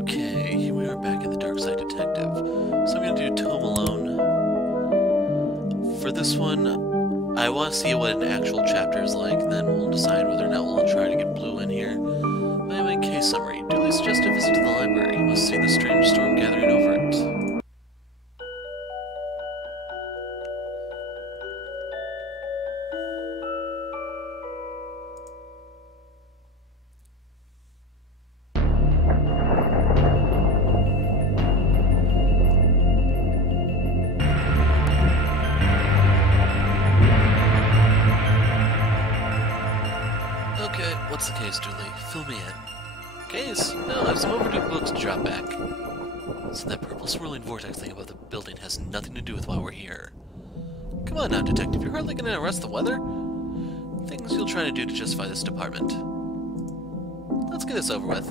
Okay, here we are back in the Darkside Detective. So I'm going to do Tome alone. For this one, I want to see what an actual chapter is like, then we'll decide whether or not we'll try to get Blue in here. But anyway, case summary. Dooley suggests a visit to the library. You must see the strange storm gathering over it. Okay, what's the case, Dooley? Fill me in. Case? No, I have some overdue books to drop back. So that purple swirling vortex thing above the building has nothing to do with why we're here. Come on now, Detective, you're hardly going to arrest the weather? Things you'll try to do to justify this department. Let's get this over with.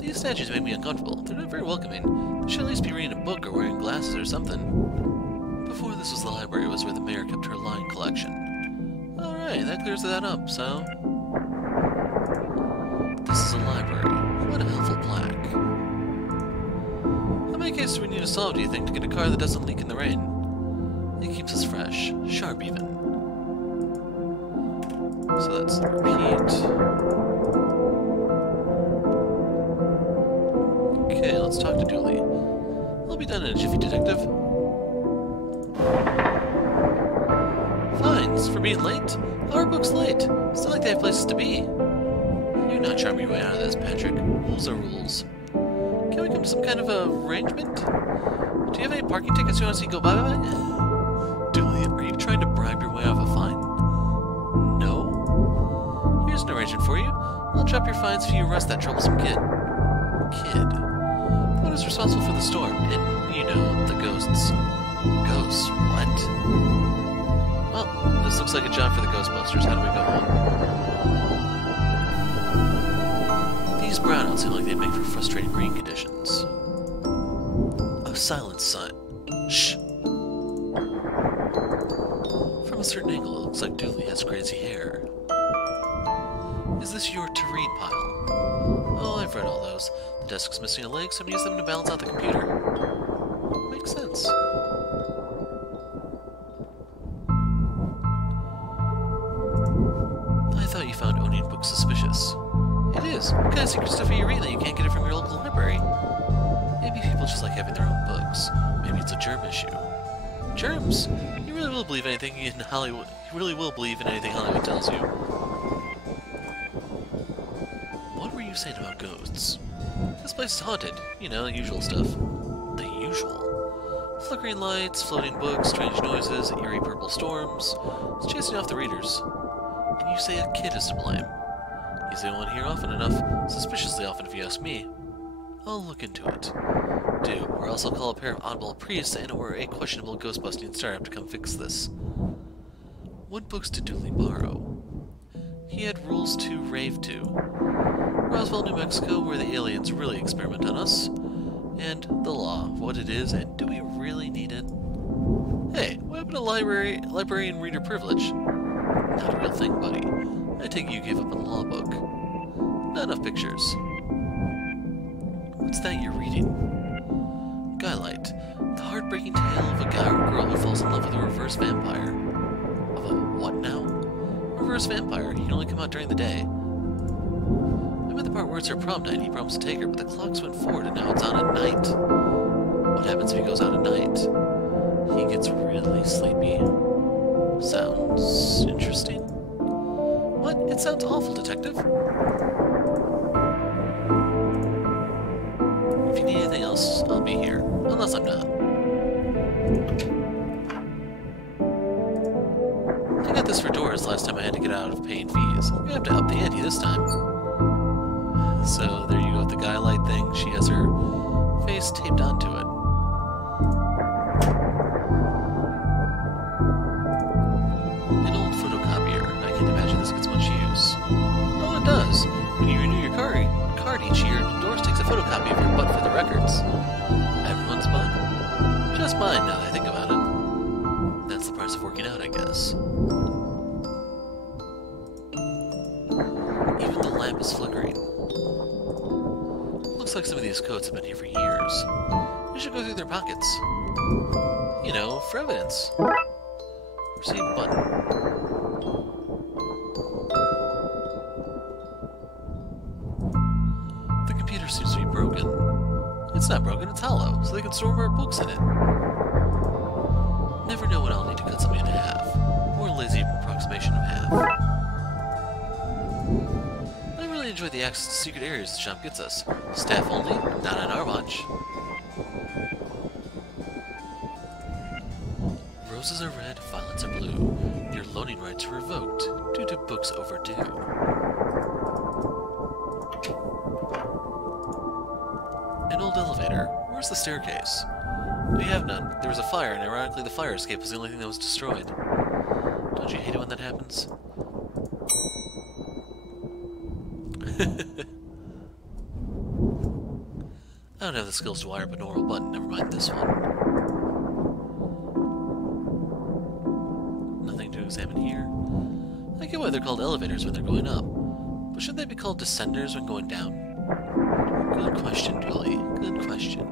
These statues make me uncomfortable. They're not very welcoming. They should at least be reading a book or wearing glasses or something. Before this was the library, it was where the mayor kept her line collection. Alright, that clears that up, so... This is a library. What a helpful plaque. How many cases do we need to solve, do you think, to get a car that doesn't leak in the rain? It keeps us fresh. Sharp, even. So let's repeat. Okay, let's talk to Dooley. I'll be done in a jiffy, Detective. Fines for being late? How are books late? It's not like they have places to be. You're not charming your way out of this, Patrick. Rules are rules. Can we come to some kind of arrangement? Do you have any parking tickets you want to see go bye-bye? Dooley, are you trying to bribe your way off a fine? No? Here's an arrangement for you. I'll drop your fines if you arrest that troublesome kid. Kid? What is responsible for the storm? And, you know, the ghosts. Ghosts? What? Well, this looks like a job for the Ghostbusters. How do we go home? These brownouts seem like they'd make for frustrating green conditions. A silence sign. Shh! From a certain angle, it looks like Dooley has crazy hair. Is this your to-read pile? Oh, I've read all those. The desk's missing a leg, so I'm using them to balance out the computer. Makes sense. I thought you found owning books suspicious. It is. What kind of secret stuff are you reading that you can't get it from your local library? Maybe people just like having their own books. Maybe it's a germ issue. Germs? You really will believe anything in Hollywood. You really will believe in anything Hollywood tells you. What were you saying about ghosts? This place is haunted. You know, the usual stuff. The usual. Flickering lights, floating books, strange noises, eerie purple storms. It's chasing off the readers. And you say a kid is to blame. He's the one here often enough, suspiciously often if you ask me. I'll look into it. Do, or else I'll call a pair of oddball priests and or a questionable ghost-busting startup to come fix this. What books did Dooley borrow? He had rules to rave to. Roswell, New Mexico, where the aliens really experiment on us. And the law, what it is, and do we really need it? Hey, what happened to librarian reader privilege? Not a real thing, buddy. I take it you gave up on the law book. Not enough pictures. What's that you're reading? Skylight. The heartbreaking tale of a guy or girl who falls in love with a reverse vampire. Of a what now? Reverse vampire. He can only come out during the day. I'm at the part where it's her prom night and he promised to take her, but the clocks went forward and now it's on at night. What happens if he goes out at night? He gets really sleepy. Sounds interesting. What? It sounds awful, Detective. If you need anything else, I'll be here. Unless I'm not. I got this for Doris last time I had to get out of paying fees. I'm gonna have to up the ante this time. So there you go with the guy light thing. She has her face taped onto it. An old photocopier. I can't imagine this gets much use. Oh, it does. When you renew your card each year, Doris takes a photocopy of your butt for the records. Everyone's butt? Just mine, now that I think about it. That's the price of working out, I guess. lamp is flickering. Looks like some of these coats have been here for years. We should go through their pockets. You know, for evidence. Proceed button. The computer seems to be broken. It's not broken, it's hollow, so they can store more books in it. Never know when I'll need to cut something in half. Or a lazy approximation of half. I really enjoy the access to secret areas the shop gets us. Staff only, not on our watch. Roses are red, violets are blue. Your loaning rights are revoked due to books overdue. An old elevator. Where's the staircase? We have none. There was a fire, and ironically the fire escape was the only thing that was destroyed. Don't you hate it when that happens? I don't have the skills to wire up a normal button, never mind this one. Nothing to examine here. I get why they're called elevators when they're going up, but shouldn't they be called descenders when going down? Good question, Julie. Good question.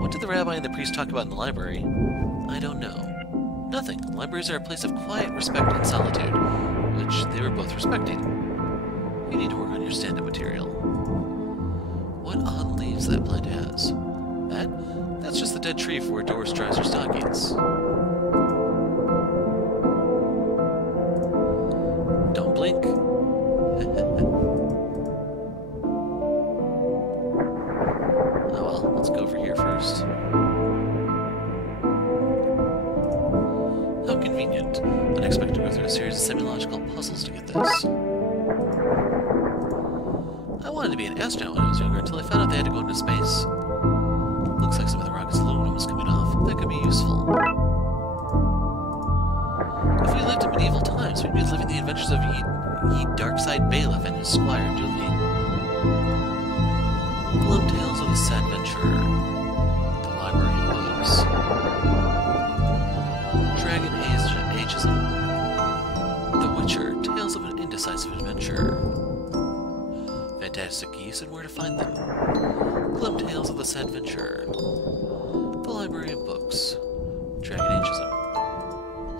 What did the rabbi and the priest talk about in the library? I don't know. Nothing. Libraries are a place of quiet respect and solitude, which they were both respecting. You need to work on your stand-up material. What odd leaves that plant has? That's just the dead tree for where Doris dries her stockings. Don't blink. Oh well, let's go over here first. How convenient. I expect to go through a series of semi-logical puzzles to get this. I wanted to be an astronaut when I was younger until I found out they had to go into space. Looks like some of the rocket's aluminum is coming off. That could be useful. If we lived in medieval times, we'd be living the adventures of Ye Darkside Bailiff and his squire, Julie. Glum Tales of the Sad Venturer. The Library of Books. Dragon Ageism. The Witcher. Tales of an Indecisive Adventurer. Fantastic Geese and Where to Find Them. Glum Tales of the Sad Venturer. The Library of Books. Dragon Ageism.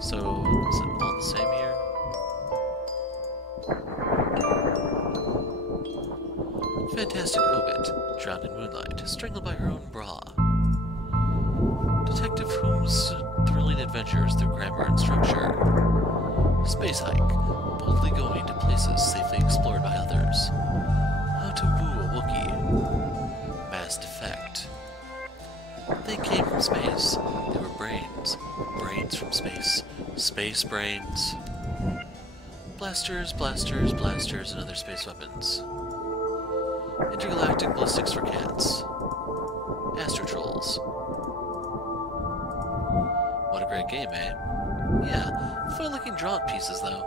So, is it all the same here? Fantastic Obit. Drowned in moonlight. Strangled by her own bra. Detective Whom's thrilling adventures through grammar and structure. Space Hike. Boldly going to places safely explored by others. How to woo a Wookiee. Mass Defect. They came from space. They were brains. Brains from space. Space brains. Blasters, blasters, blasters, and other space weapons. Intergalactic ballistics for cats. Astro Trolls. What a great game, eh? Yeah, fun-looking drawn pieces, though.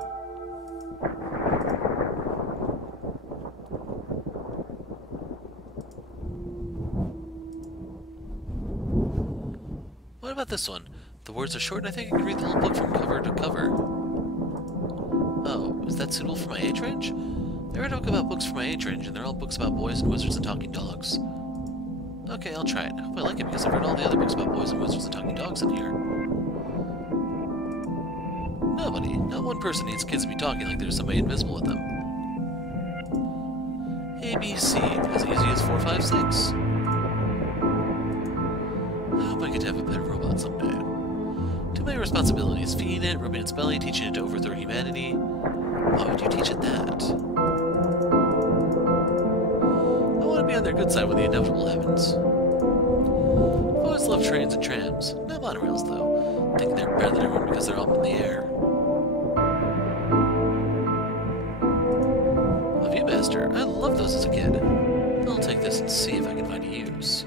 What about this one? The words are short and I think I can read the whole book from cover to cover. Oh, is that suitable for my age range? I read a book about books for my age range, and they're all books about boys and wizards and talking dogs. Okay, I'll try it. I hope I like it because I've read all the other books about boys and wizards and talking dogs in here. Nobody, not one person needs kids to be talking like there's somebody invisible with them. ABC, as easy as 4, 5, 6. I hope I get to have a pet robot someday. Too many responsibilities. Feeding it, rubbing its belly, teaching it to overthrow humanity. Why would you teach it that? I want to be on their good side when the inevitable happens. I've always loved trains and trams. Not monorails, though. Thinking they're better than everyone because they're up in the air. A Viewmaster. I loved those as a kid. I'll take this and see if I can find a use.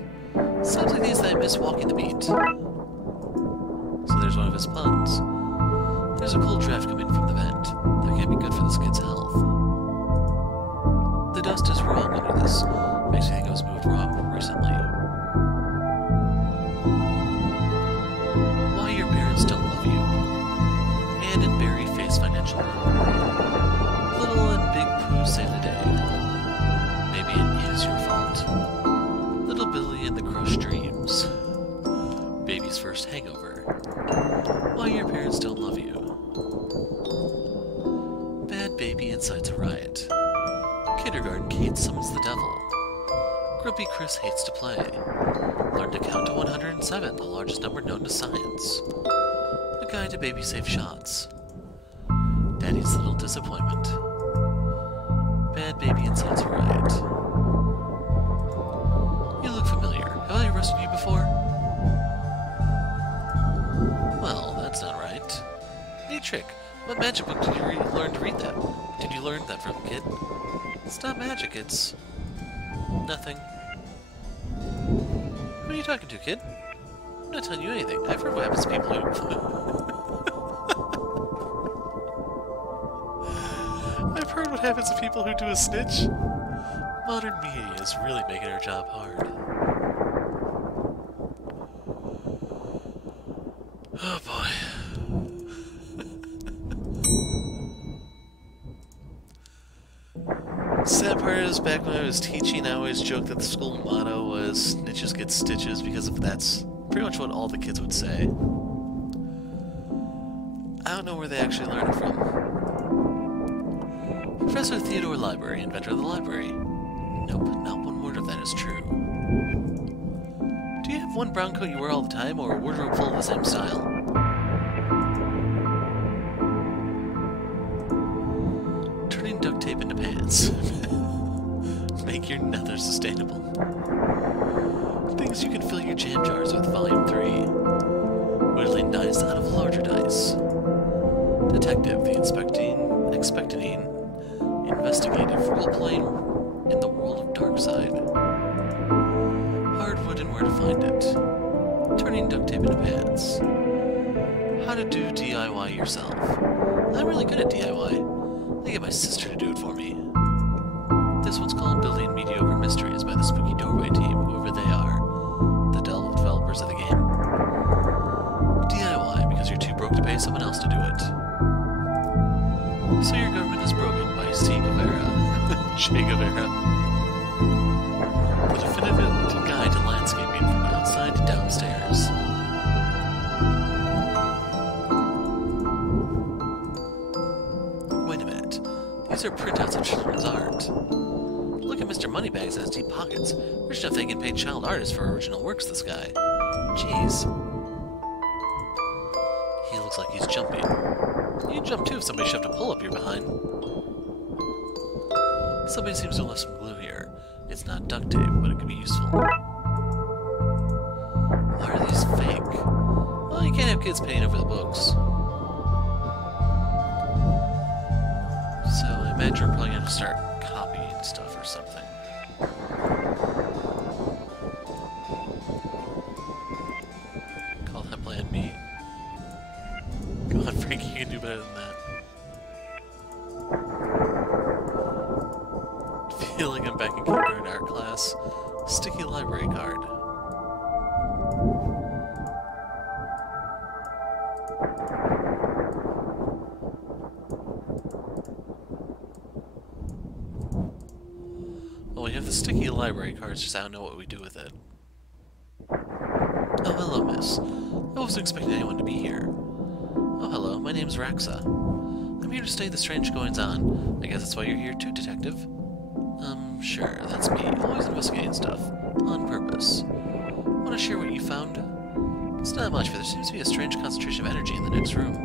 Sounds like these that I miss walking the beat. So there's one of his puns. There's a cold draft coming from the vent. That can't be good for this kid's health. The dust is wrong under this. Makes me think it was moved wrong recently. Why your parents don't love you. Anne and Barry face financial ruin. baby incites a riot. Kindergarten Kate summons the devil. Grumpy Chris hates to play. Learn to count to 107, the largest number known to science. A guide to baby-safe shots. Daddy's little disappointment. Bad baby incites a riot. You look familiar. Have I arrested you before? Well, that's not right. Neat trick. What magic book did you learn to read that? Did you learn that from, kid? It's not magic, it's... nothing. Who are you talking to, kid? I'm not telling you anything. I've heard what happens to people who... I've heard what happens to people who do a snitch. Modern media is really making our job hard. Oh boy. Sad part is, back when I was teaching, I always joked that the school motto was snitches get stitches, because that's pretty much what all the kids would say. I don't know where they actually learned it from. Professor Theodore Library, inventor of the library. Nope, not one word of that is true. Do you have one brown coat you wear all the time, or a wardrobe full of the same style? Turning duct tape into pants. Make your nether sustainable. Things you can fill your jam jars with, Volume 3. Whittling dice out of larger dice. Detective, the expecting, investigative role-playing in the world of Darkside. Hardwood and where to find it. Turning duct tape into pants. How to do DIY yourself. I'm really good at DIY. I get my sister to do it for me. This one's called Building Mediocre Mysteries by the Spooky Doorway team, whoever they are. The developers of the game. DIY because you're too broke to pay someone else to do it. So Your Government is Broken by C. Guevara. Che Guevara. The definitive guide to landscaping from outside to downstairs. Wait a minute. These are printouts of children's art. Look at Mr. Moneybags and his deep pockets. Rich enough they can pay child artists for original works, this guy. Jeez. He looks like he's jumping. You'd jump too if somebody shoved a pole up your behind. Somebody seems to have left some glue here. It's not duct tape, but it could be useful. Why are these fake? Well, you can't have kids painting over the books. So I imagine we're probably going to start copying stuff or something. Call that Plan B. Come on, Frankie, you can do better than that. Feeling I'm back in kindergarten art class. Sticky library card. Well, we have the sticky library cards, just I don't know what we do with it. Oh, hello, miss. I wasn't expecting anyone to be here. Oh, hello, my name's Raxa. I'm here to study the strange goings-on. I guess that's why you're here too, detective. Sure, that's me. Always investigating stuff. On purpose. Want to share what you found? It's not much, but there seems to be a strange concentration of energy in the next room.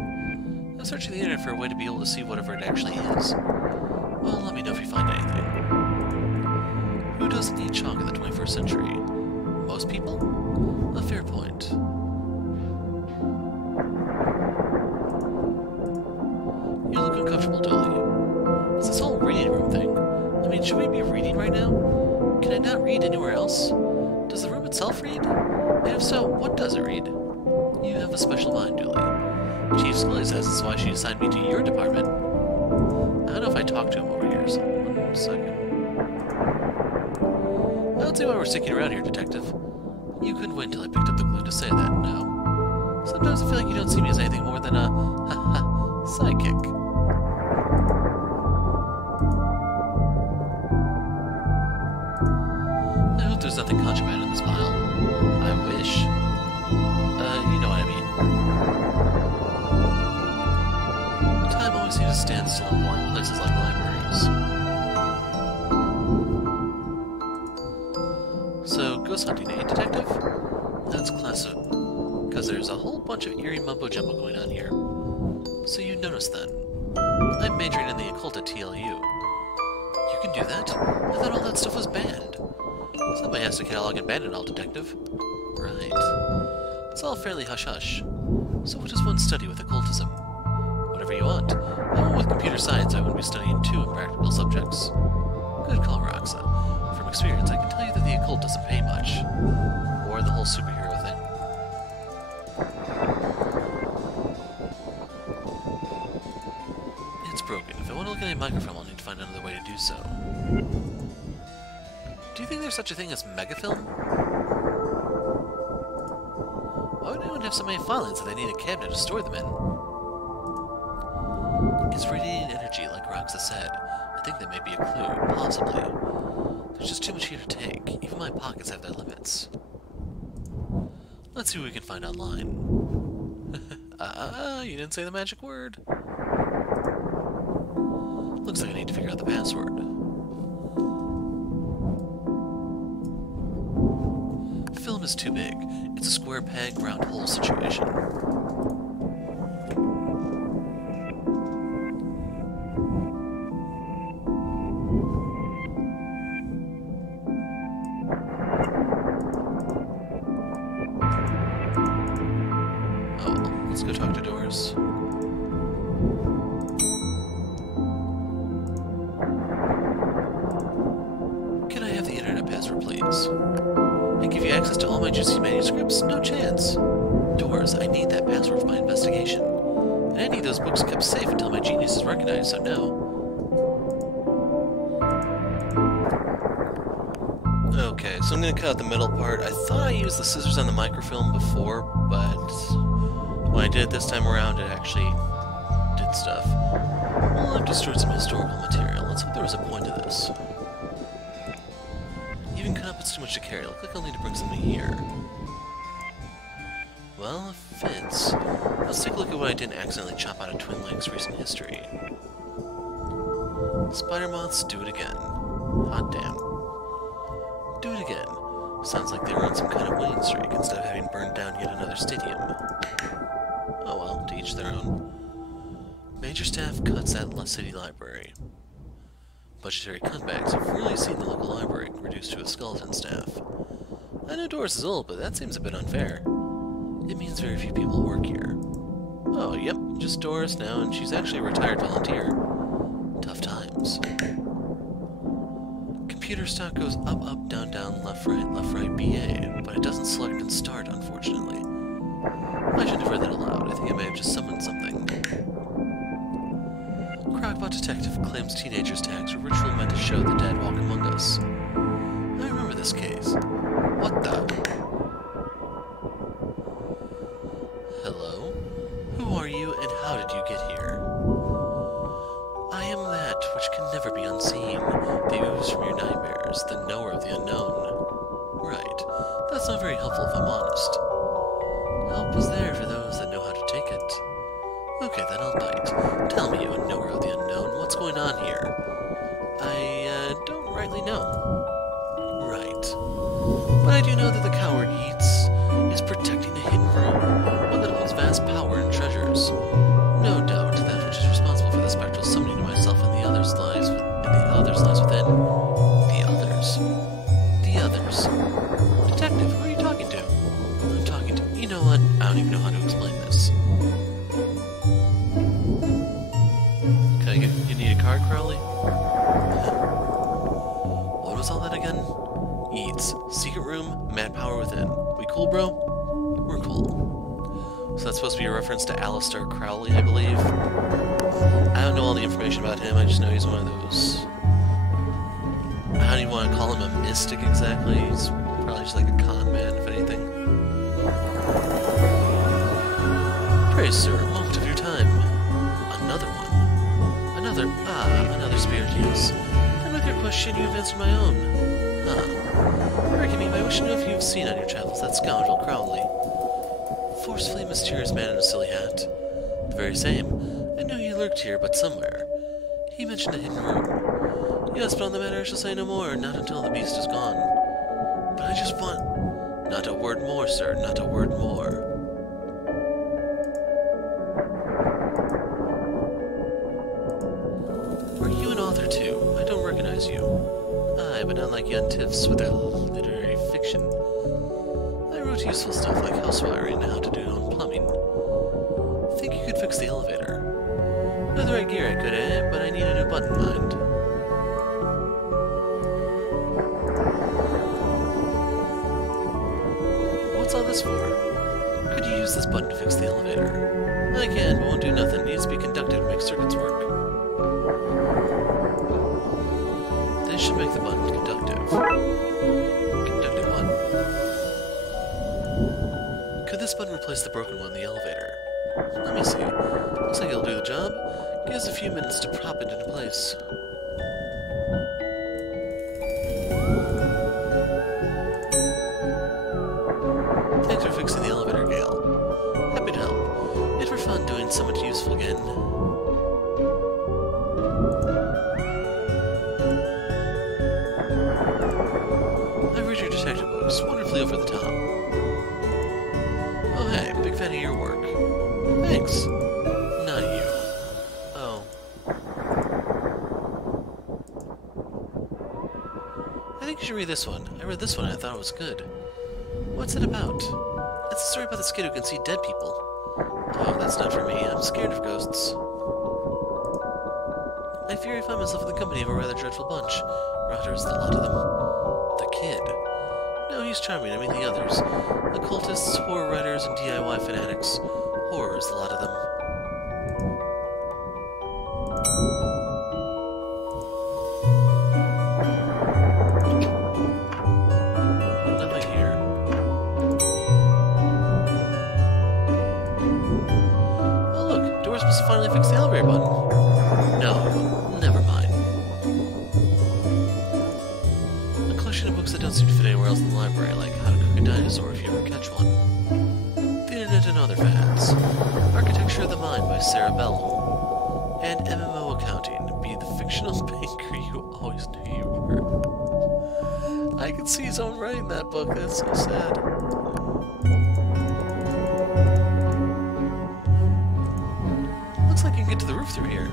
I'm searching the internet for a way to be able to see whatever it actually is. Well, let me know if you find anything. Who doesn't need chalk in the 21st century? Most people? A fair point. You look uncomfortable, Dolly. It's this whole reading room thing. I mean, should we be reading right now? Can I not read anywhere else? Does the room itself read? And if so, what does it read? You have a special mind, Dooley. Chief Scully says it's why she assigned me to your department. I don't know if I talked to him over here, so 1 second. I don't see why we're sticking around here, detective. You couldn't wait until I picked up the glue to say that, no. Sometimes I feel like you don't see me as anything more than a sidekick. I hope there's nothing contraband in this pile. I wish. You know what I mean. Time always seems to stands still in boring places like libraries. So, ghost hunting, eh, detective? That's classic, because there's a whole bunch of eerie mumbo-jumbo going on here. So you noticed then. I'm majoring in the occult at TLU. You can do that? I thought all that stuff was banned. Somebody has to catalog and ban it all, detective. Right. It's all fairly hush-hush. So what does one study with occultism? Whatever you want. I went with computer science. I wouldn't be studying two impractical subjects. Good call, Roxa. From experience, I can tell you that the occult doesn't pay much. Or the whole superhero thing. It's broken. If I want to look at a microfilm, I'll need to find another way to do so. Do you think there's such a thing as megafilm? Why would anyone have so many filings that they need a cabinet to store them in? It's radiating energy, like Roxa said. I think that may be a clue, possibly. There's just too much here to take. Even my pockets have their limits. Let's see what we can find online. You didn't say the magic word. Looks like I need to figure out the password. Film is too big. It's a square peg, round hole situation. Oh well, let's go talk to Doris. Can I have the internet password, please? I give you access to all my juicy manuscripts? No chance. Doris, I need that password for my investigation. And I need those books kept safe until my genius is recognized, so no. Okay, so I'm going to cut out the middle part. I thought I used the scissors on the microfilm before, but when I did it this time around, it actually did stuff. Well, I've destroyed some historical material. Let's hope there was a point to this. Even cut up, it's too much to carry. Look like I'll need to bring something here. Well, it fits. Let's take a look at what I didn't accidentally chop out of Twin Lakes' recent history. Spider moths, do it again. Hot damn. Do it again. Sounds like they were on some kind of winning streak instead of having burned down yet another stadium. Oh well, to each their own. Major staff cuts at La City Library. Budgetary cutbacks have really seen the local library reduced to a skeleton staff. I know Doris is old, but that seems a bit unfair. It means very few people work here. Oh, yep, just Doris now, and she's actually a retired volunteer. Tough times. Computer stock goes up, up, down, down, left, right, BA, but it doesn't select and start, unfortunately. I shouldn't have read that aloud. I think I may have just summoned something. Crockpot detective claims teenagers' tags were ritual meant to show the dead walk among us. I remember this case. What the? Hello? Who are you, and how did you get here? I am that which can never be unseen, the ooze from your nightmares, the knower of the unknown. Right. That's not very helpful if I'm honest. Help is there for those that know how to take it. Okay, then I'll bite. Tell me, you knower of the unknown, what's going on here? I, don't rightly know. Right. But I do know that the coward Yeats is protecting a hidden room, one that holds vast power and treasures. No doubt that which is responsible for the spectral summoning to myself and the others lies within. The others. The others. Detective, who are you talking to? I'm talking to... You know what? I don't even know how to explain this. You need a card, Crowley? What was all that again? Yeats. Secret room, mad power within. We cool, bro? We're cool. So that's supposed to be a reference to Aleister Crowley, I believe. I don't know all the information about him, I just know he's one of those... I don't even want to call him a mystic exactly, he's probably just like a con man, if anything. Praise, sir, a moment of your time. Another one. Another spirit, yes. And with your question, you have answered my own. Forgive me, I wish to know if you have seen on your travels that scoundrel Crowley. Forcefully mysterious man in a silly hat. The very same. I knew he lurked here, but somewhere. He mentioned a hidden room. Yes, but on the matter I shall say no more, not until the beast is gone. But I just want... Not a word more, sir, not a word more. Are you an author, too? I don't recognize you. Aye, but not like young Tiffs with their literary fiction. I wrote useful stuff like housewiring and how to do it on plumbing. Think you could fix the elevator? With the right gear I could, eh? But I need a new button, mind. What's all this for? Could you use this button to fix the elevator? I can, but won't do nothing. It needs to be conducted to make circuits work. This should make the button conductive. Conductive one. Could this button replace the broken one in the elevator? Let me see. Looks like it'll do the job. Give us a few minutes to prop it into place. Thanks for fixing the elevator, Gale. Happy to help. It were fun doing so much useful again. I've read your detective books. Wonderfully over the top. Oh hey, big fan of your work. Thanks. Not you. Oh. I think you should read this one. I read this one and I thought it was good. What's it about? It's a story about this kid who can see dead people. Oh, that's not for me. I'm scared of ghosts. I fear I find myself in the company of a rather dreadful bunch. Rotters, the lot of them. The kid. No, he's charming. I mean the others. Occultists, horror writers, and DIY fanatics. Horrors, the lot of them. Nothing here. Oh look, Dora's supposed to finally fix the elevator button. No, never mind. A collection of books that don't seem to fit anywhere else in the library, like How to Cook a Dinosaur if you ever catch one. The Internet and Other Fads. Architecture of the Mind by Sarah Bell. And MMO Accounting. Be the fictional banker you always knew you were. I could see someone writing that book. That's so sad. Looks like you can get to the roof through here.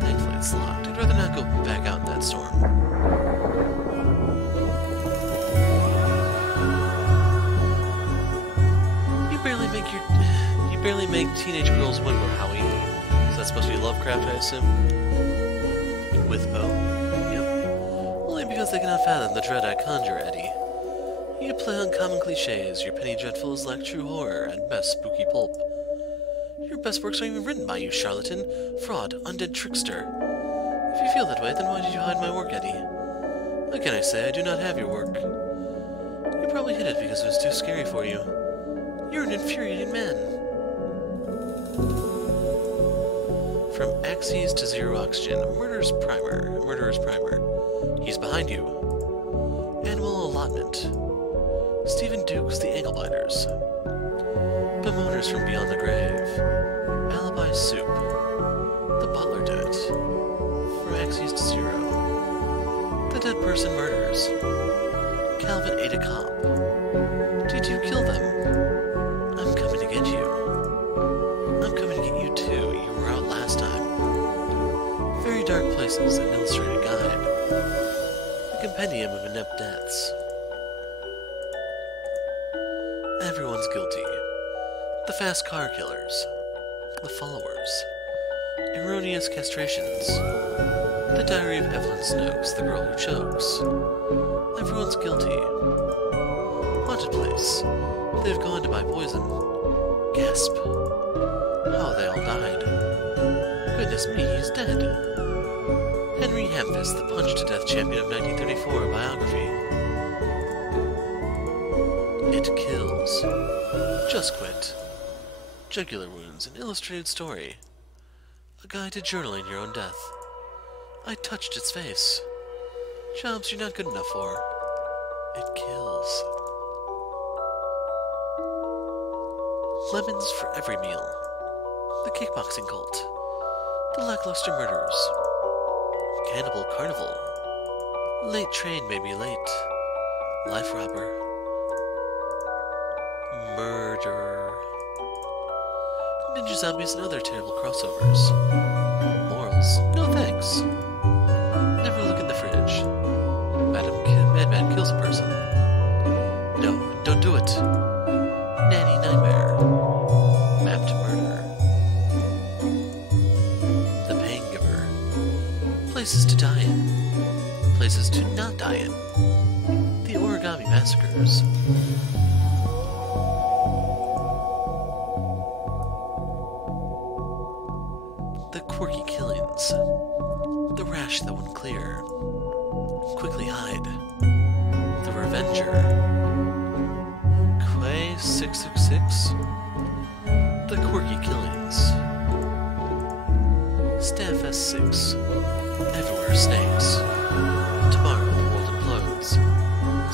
Thankfully it's locked. I'd rather not go back out in that storm. You barely make teenage girls whimper, Howie. Is that supposed to be Lovecraft, I assume? With Poe? Yep. Only because they cannot fathom the dread I conjure, Eddie. You play on common cliches. Your penny dreadfuls lack true horror, and best spooky pulp. Your best works aren't even written by you, charlatan, fraud, undead trickster. If you feel that way, then why did you hide my work, Eddie? What can I say? I do not have your work. You probably hid it because it was too scary for you. You're an infuriating man. From Axes to Zero Oxygen, Murderer's Primer. He's behind you. Animal Allotment. Stephen Duke's The Anglebiters. Bemoaners from Beyond the Grave. Alibi Soup. The Butler Did It. From Axes to Zero. The Dead Person Murders. Calvin ate a cop. Did you kill them? I'm coming to get you. I'm coming to get you too. You were out last time. Very Dark Places, an illustrated guide. A compendium of inept deaths. Everyone's guilty. The fast car killers. The followers. Erroneous castrations. The Diary of Evelyn Snooks, the girl who chokes. Everyone's guilty. Haunted place. They've gone to buy poison. Gasp. How they all died. Goodness me, he's dead. Henry Hamfist, the punch-to-death champion of 1934 biography. It kills. Just quit. Jugular wounds, an illustrated story. A guide to journaling your own death. I touched its face. Jobs you're not good enough for. It kills. Lemons for every meal. The kickboxing cult. The Lackluster Murders. Cannibal Carnival. Late train may be late. Life robber. Murder. Ninja zombies and other terrible crossovers. Morals. No thanks. Never look in the fridge. Madman kills a person. No, don't do it. Nanny Nightmare. Mapped Murder. The Pain Giver. Places to die in. Places to not die in. The Origami Massacres. The Quirky Killings. The Rash That Went Clear. Quickly Hide. The Revenger. Quay 666. The Quirky Killings. Staff S6. Everywhere Snakes. Tomorrow the World Implodes.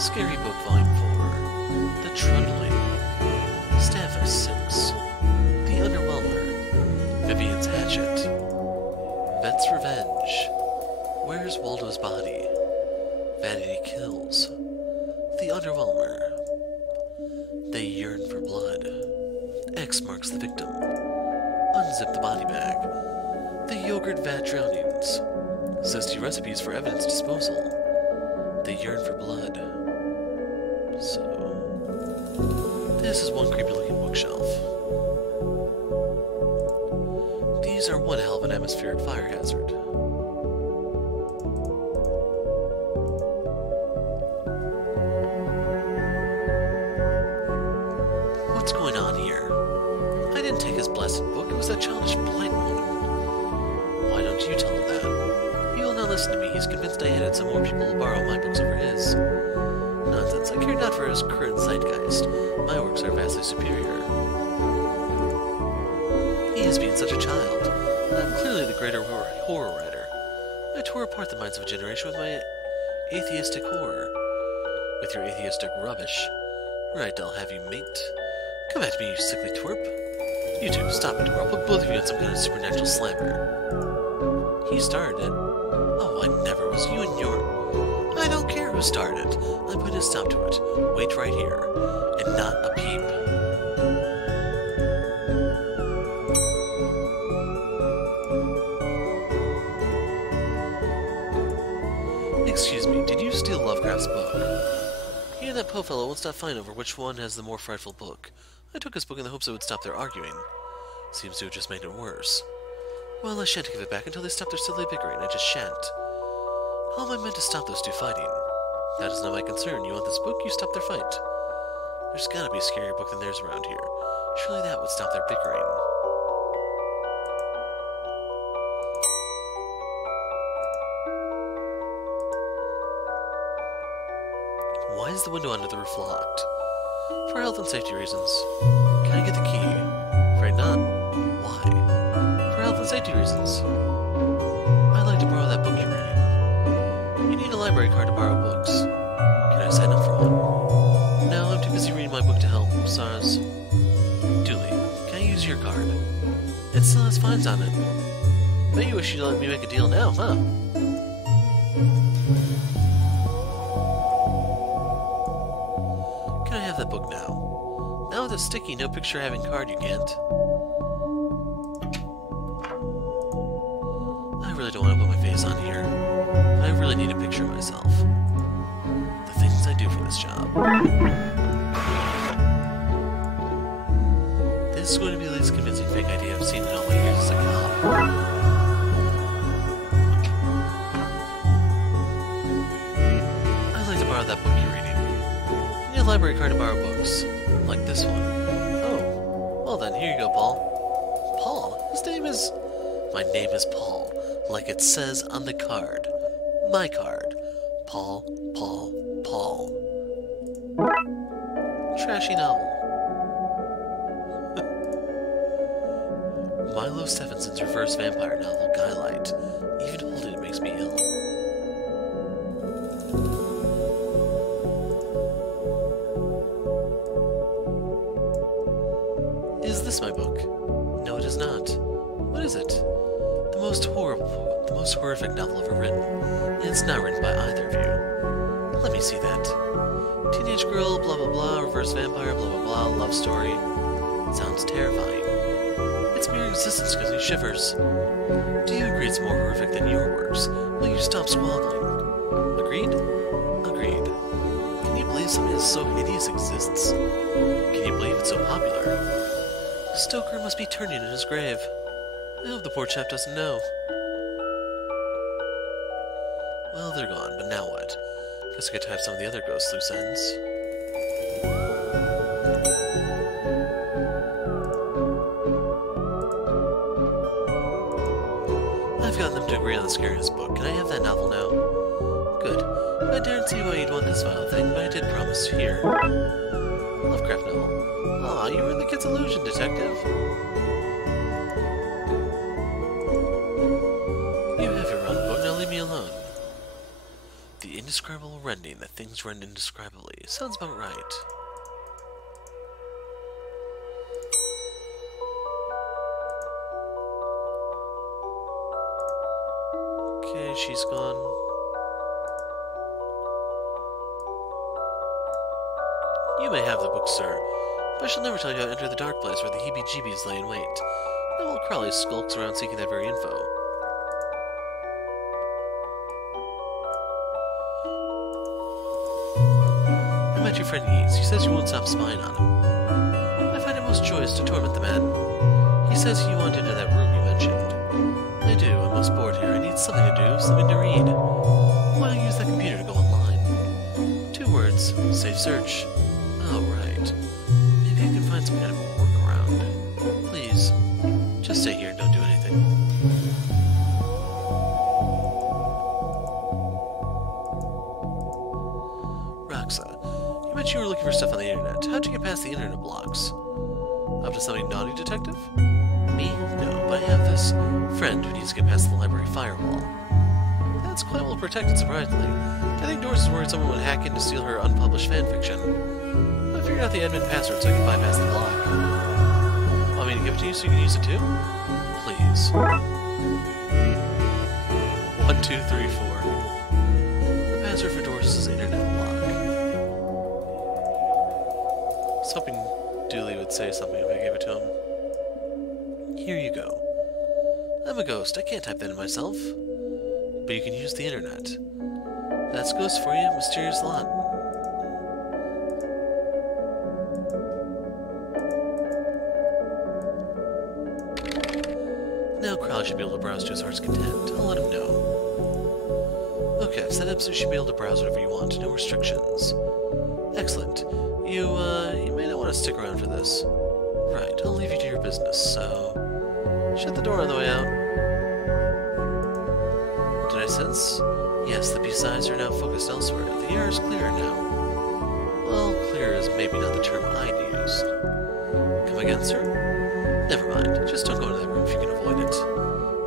Scary Book Volume 4. The Trundling. Staff S6. The Underwhelmer. Vivian's Hatchet. Vet's Revenge. Where's Waldo's Body? Vanity Kills. The Underwhelmer. They Yearn for Blood. X marks the victim. Unzip the body bag. The Yogurt Vat Drownings. Zesty Recipes for Evidence Disposal. They Yearn for Blood. So... this is one creepy looking bookshelf. These are one hell of an atmospheric fire hazard. What's going on here? I didn't take his blessed book, it was that childish blind woman. Why don't you tell him that? He will not listen to me, he's convinced I added some more people to borrow my books over his. Nonsense, I care not for his current zeitgeist. My works are vastly superior. He has been such a child. I'm clearly the greater horror writer. I tore apart the minds of a generation with my atheistic horror. With your atheistic rubbish. Right, I'll have you, mate. Come at me, you sickly twerp. You two, stop it, or I'll put both of you in some kind of supernatural slammer. He started it. Oh, I never was you and your... I don't care who started it. I'm putting a stop to it. Wait right here. And not a peep. Excuse me, did you steal Lovecraft's book? He and that Poe fellow won't stop fighting over which one has the more frightful book. I took his book in the hopes it would stop their arguing. Seems to have just made it worse. Well, I shan't give it back until they stop their silly bickering. I just shan't. How am I meant to stop those two fighting? That is not my concern. You want this book, you stop their fight. There's gotta be a scarier book than theirs around here. Surely that would stop their bickering. Why is the window under the roof locked? For health and safety reasons. Can I get the key? Afraid not. Why? For health and safety reasons. I'd like to borrow that book you're reading. You need a library card to borrow books. Can I sign up for one? No, I'm too busy reading my book to help. SARS. Dooley, can I use your card? It still has fines on it. Bet you wish you'd let me make a deal now, huh? Can I have that book now? Now with a sticky, no picture having card, you can't. I really don't want to put my face on here. I really need a picture of myself. The things I do for this job. This is going to be the least convincing fake idea I've seen in all my years as a cop. I'd like to borrow that book you're reading. I need a library card to borrow books. Like this one. Oh. Well then, here you go, Paul. Paul? His name is... My name is Paul. Like it says on the card. My card. Paul, Paul, Paul. Trashy novel. Milo Stephenson's reverse vampire novel, Guylight. Even holding it makes me ill. Is this my book? No, it is not. What is it? The most most horrific novel ever written, and it's not written by either of you. Let me see that. Teenage girl, blah blah blah, reverse vampire, blah blah blah, love story. Sounds terrifying. Its mere existence gives me shivers. Do you agree it's more horrific than your works? Will you stop squabbling? Agreed? Agreed. Can you believe something that's so hideous exists? Can you believe it's so popular? The Stoker must be turning in his grave. I hope the poor chap doesn't know. Well, they're gone, but now what? Guess I could type some of the other ghost loose ends. I've gotten them to agree on the scariest book. Can I have that novel now? Good. I daren't see why you'd want this vile thing, but I did promise. Here. Lovecraft novel. Aw, you were in the kid's illusion, detective. You have your own book, now leave me alone. The indescribable rending that things rend indescribably. Sounds about right. Okay, she's gone. You may have the book, sir, but I shall never tell you how to enter the dark place where the heebie-jeebies lay in wait. No old Crowley skulks around seeking that very info. I met your friend Yeats. He says you won't stop spying on him. I find it most joyous to torment the man. He says you want into that room you mentioned. I do. I'm most bored here. I need something to do, something to read. Why don't you use that computer to go online? 2 words. Safe search. Oh, right. Maybe I can find some kind of a workaround. Please, just stay here and don't do anything. Roxa, you mentioned you were looking for stuff on the internet. How'd you get past the internet blocks? Up to something naughty, detective? Me? No, but I have this friend who needs to get past the library firewall. That's quite well protected, surprisingly. I think Doris is worried someone would hack in to steal her unpublished fanfiction. I figured out the admin password so I can bypass the block. Want me to give it to you so you can use it too? Please. 1, 2, 3, 4. The password for Doris' internet block. I was hoping Dooley would say something if I gave it to him. Here you go. I'm a ghost. I can't type that in myself. But you can use the internet. That's ghost for you, mysterious lot. Now Crowley should be able to browse to his heart's content. I'll let him know. Okay, set up so you should be able to browse whatever you want. No restrictions. Excellent. You may not want to stick around for this. Right, I'll leave you to your business, so... Shut the door on the way out. Did I sense? Yes, the beast's eyes are now focused elsewhere. The air is clearer now. Well, clear is maybe not the term I'd use. Come again, sir? Never mind. Just don't go into that room if you can avoid it.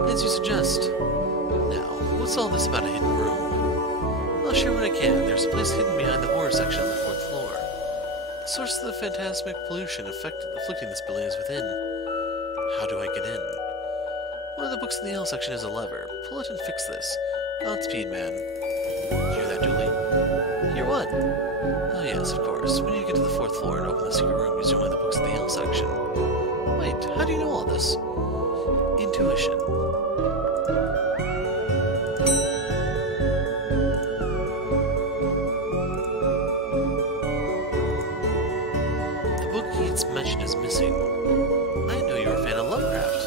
As you suggest. Now, what's all this about a hidden room? I'll share what I can. There's a place hidden behind the horror section on the 4th floor. The source of the phantasmic pollution afflicting this building is within. How do I get in? One of the books in the L section is a lever. Pull it and fix this. Godspeed, man. Hear that, Dooley? Hear what? Oh yes, of course. When you get to the 4th floor and open the secret room, using one of the books in the L section. Wait, how do you know all this? Intuition. The book Yeats mentioned is missing. I know you're a fan of Lovecraft.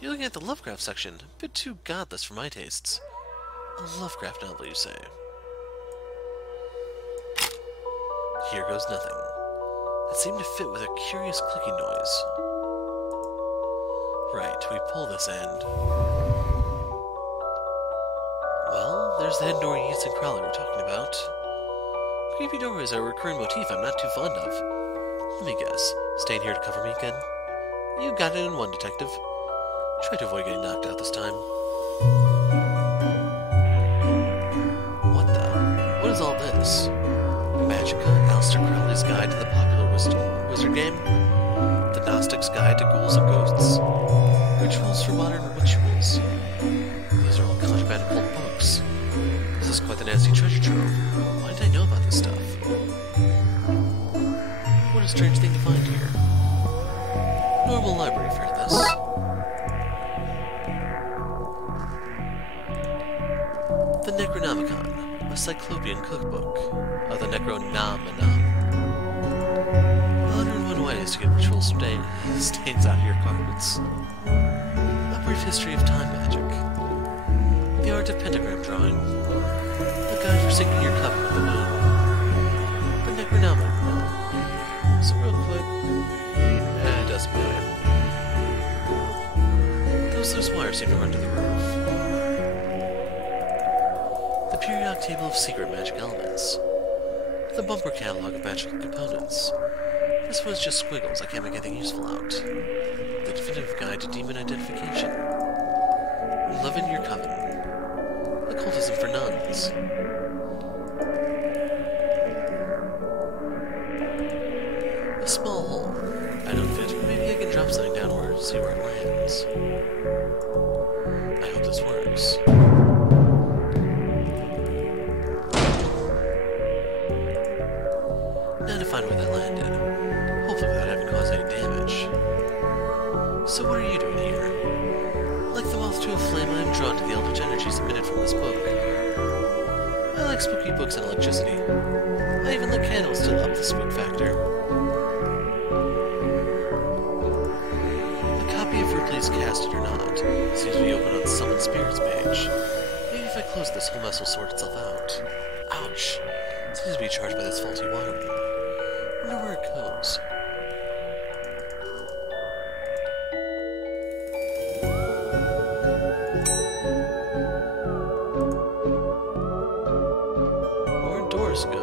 You're looking at the Lovecraft section. A bit too godless for my tastes. A Lovecraft novel, you say? Here goes nothing. It seemed to fit with a curious clicking noise. Right, we pull this end. Well, there's the hidden door Yeats and Crowley were talking about. Creepy doorways are a recurring motif I'm not too fond of. Let me guess. Staying here to cover me again? You got it in one, detective. Try to avoid getting knocked out this time. What the? What is all this? Magica, Aleister Crowley's Guide to the Popular Wizard Game? The Gnostic's Guide to Ghouls and Ghosts? Rituals for Modern rituals. These are all contraband occult books. This is quite the nasty treasure trove. Why did I know about this stuff? What a strange thing to find here. Normal library fare, this. The Necronomicon, a cyclopean cookbook of the Necronomicon. 101 ways to get ritual stains out of your carpets. A brief history of time magic. The art of pentagram drawing. The guide for syncing your cup with the moon. The Necronomicon. So real quick, it doesn't matter. Those loose wires seem to run to the roof. The periodic table of secret magic elements. The bumper catalog of magical components. This one's just squiggles, I can't make anything useful out. The definitive guide to demon identification. Love in your coven. Occultism for nuns. A small hole. I don't fit. Maybe I can drop something downward and see where it lands. I hope this works. Now to find where that landed. Hopefully without having caused any damage. So what are you doing here? Like the moth to a flame, I am drawn to the eldritch energies emitted from this book. I like spooky books and electricity. I even lit candles to up the spook factor. A copy of Ripley's Cast It or Not seems to be open on the Summon Spirits page. Maybe if I close this, whole mess will sort itself out. Ouch! It seems to be charged by this faulty wiring. I wonder where it goes. Where'd doors go?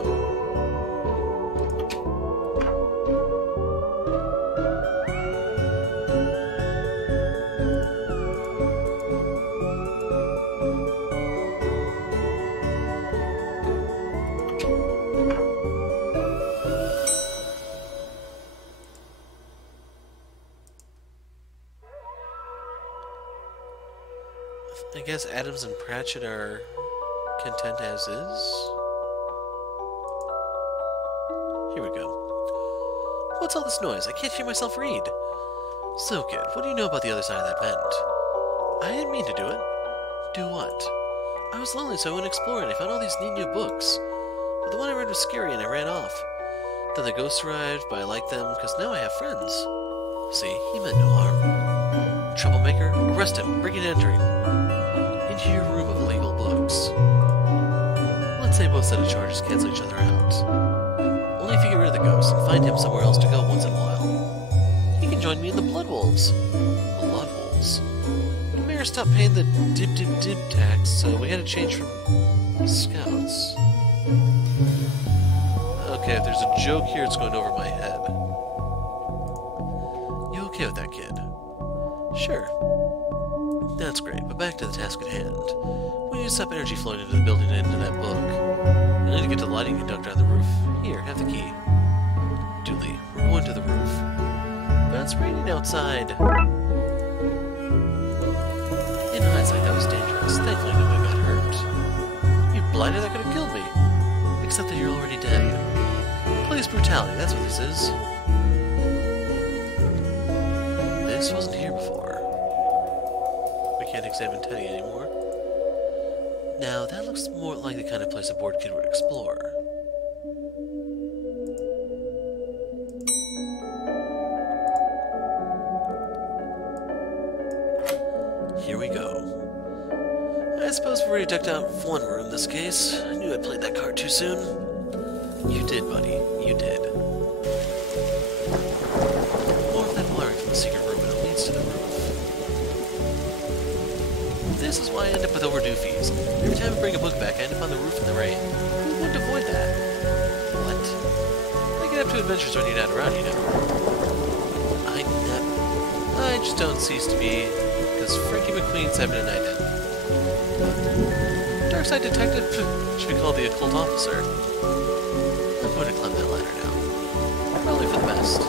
I guess Adams and Pratchett are content as is. Here we go. What's all this noise? I can't hear myself read. So, kid, what do you know about the other side of that vent? I didn't mean to do it. Do what? I was lonely, so I went exploring. I found all these neat new books. But the one I read was scary, and I ran off. Then the ghosts arrived, but I liked them, because now I have friends. See, he meant no harm. Troublemaker, arrest him, breaking and entering. Into your room of illegal books. Let's say both set of charges cancel each other out. Only if you get rid of the ghost and find him somewhere else to go once in a while. He can join me in the Blood Wolves. Blood Wolves? The mayor stopped paying the dib tax, so we had to change from scouts. Okay, if there's a joke here, it's going over my head. You okay with that, kid? Sure. That's great, but back to the task at hand. We need to stop energy flowing into the building and into that book. I need to get to the lighting conductor on the roof. Here, have the key. Dooley, we're going to the roof. But it's raining outside. In hindsight, that was dangerous. Thankfully, nobody got hurt. You blighter, that could have killed me. Except that you're already dead. Police brutality, that's what this is. This wasn't here before. Can't examine Teddy anymore. Now, that looks more like the kind of place a bored kid would explore. Here we go. I suppose we've already decked out one room in this case. I knew I played that card too soon. You did, buddy. You did. More of that wiring from the secret room, and it leads to the roof. This is why I end up with overdue fees. Every time I bring a book back, I end up on the roof in the rain. Who wouldn't avoid that? What? I get up to adventures when you're not around, you know. I just don't cease to be, because Frankie McQueen's having a night in. Darkside detective should be called the occult officer. I'm going to climb that ladder now. Probably for the best.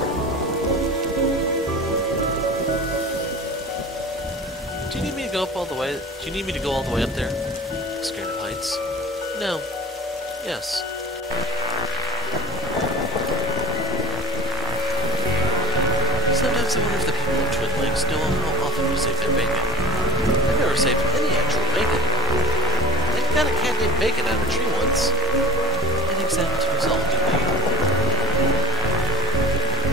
Do you need me to go up all the way? Do you need me to go all the way up there? Scared of heights? No. Yes. Sometimes I wonder if the people of Twin Lakes know how often we save their bacon. I've never saved any actual bacon. I got a cat named Bacon out of a tree once. Any examples to resolve, do we?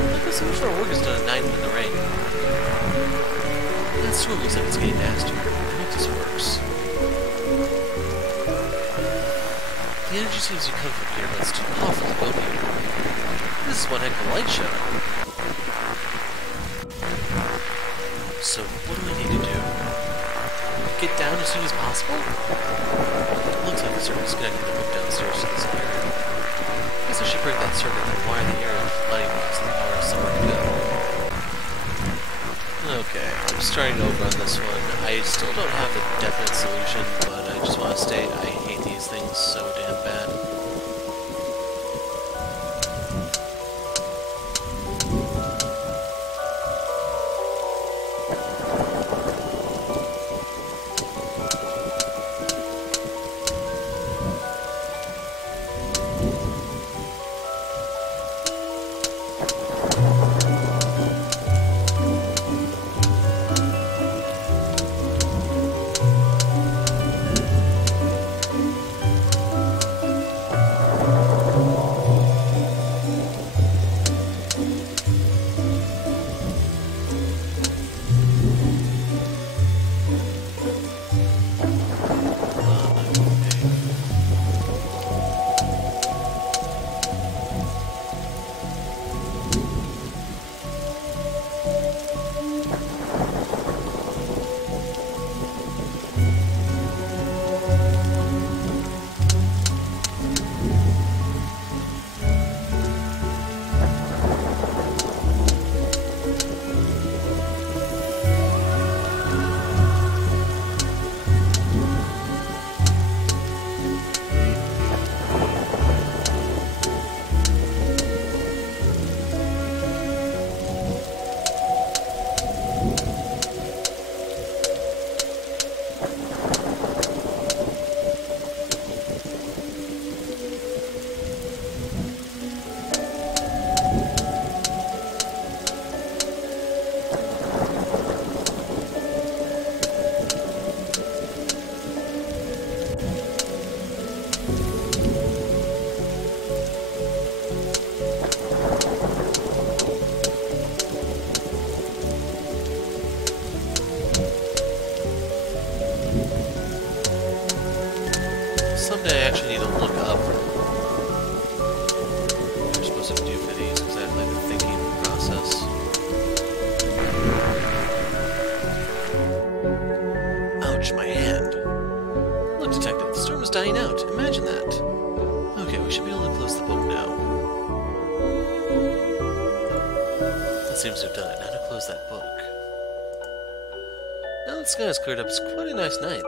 I guess so much of our work is done at night and in the rain. That storm looks like it's getting nastier. It makes us worse. The energy seems to come from here, but it's too powerful to go here. This is one heck of a light show. So, what do I need to do? Get down as soon as possible? It looks like the circuit's connecting the book downstairs to this area. I guess I should break that circuit and wire the area with lighting box so the power has somewhere to go. Okay, I'm starting over on this one. I still don't have the definite solution, but I just want to state I hate these things so damn bad. Someday I actually need to look up what you're supposed to do for these, because I have like the thinking process. Ouch, my hand. Look, Detective, the storm is dying out. Imagine that. Okay, we should be able to close the book now. That seems to have done it. Now to close that book. Now that the sky is cleared up, it's quite a nice night.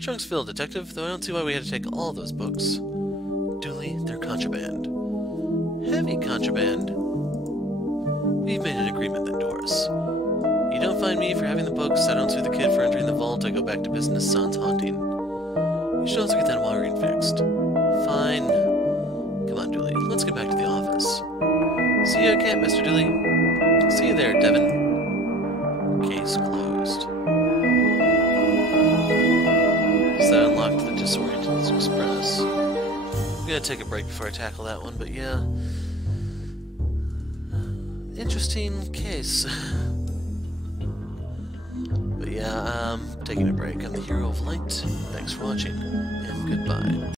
Trunk's filled, Detective, though I don't see why we had to take all those books. Dooley, they're contraband. Heavy contraband. We've made an agreement then, Doris. You don't find me for having the books, I don't sue the kid for entering the vault, I go back to business sans haunting. You should also get that wiring fixed. Fine. Come on, Dooley, let's get back to the office. See you at camp, Mr. Dooley. See you there, Devin. Case closed. That unlocked the Disoriented Express. I'm gonna take a break before I tackle that one, but yeah. Interesting case. But yeah, taking a break. I'm the Hero of Light. Thanks for watching, and goodbye.